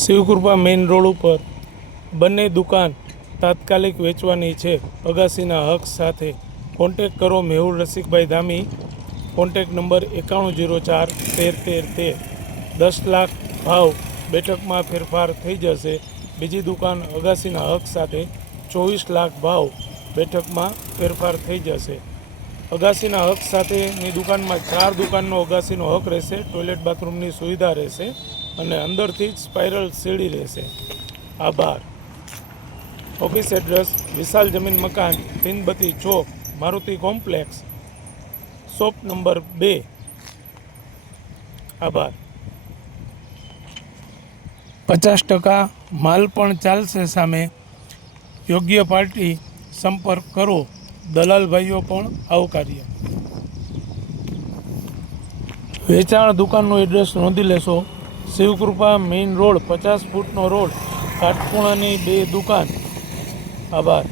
Shivkrupa main road ઉપર બંને દુકાન તાત્કાલિક વેચવાની છે. અગાસીના હક સાથે કોન્ટેક કરો મેહુલ રસિકભાઈ ધામી. Contact number 9104131313. 10 લાખ ભાવ બેઠકમાં ફેરફાર થઈ જશે. બીજી દુકાન અગાસીના હક સાથે 24 લાખ ભાવ બેઠકમાં ફેરફાર થઈ જશે. અગાસીના હક સાથેની દુકાનમાં 4 દુકાનનો અગાસીનો હક રહેશે. ટોયલેટ બાથરૂમની સુવિધા રહેશે અને અંદરથી જ સ્પાઇરલ સીડી રહેશે. આભાર. ઓફિસ એડ્રેસ વિશાલ જમીન મકાન 332 ચોક મારુતિ કોમ્પ્લેક્સ શોપ નંબર 2. આભાર. 50% માલ પણ ચાલશે સામે. યોગ્ય પાર્ટી સંપર્ક કરો. દલાલ ભાઈઓ પણ આવકાર્ય. વેચાણ દુકાનનું એડ્રેસ નોંધી લેશો. શિવકૃપા મેઇન રોડ 50 ફૂટનો રોડ, કાટખૂણાની 2 દુકાન. આભાર.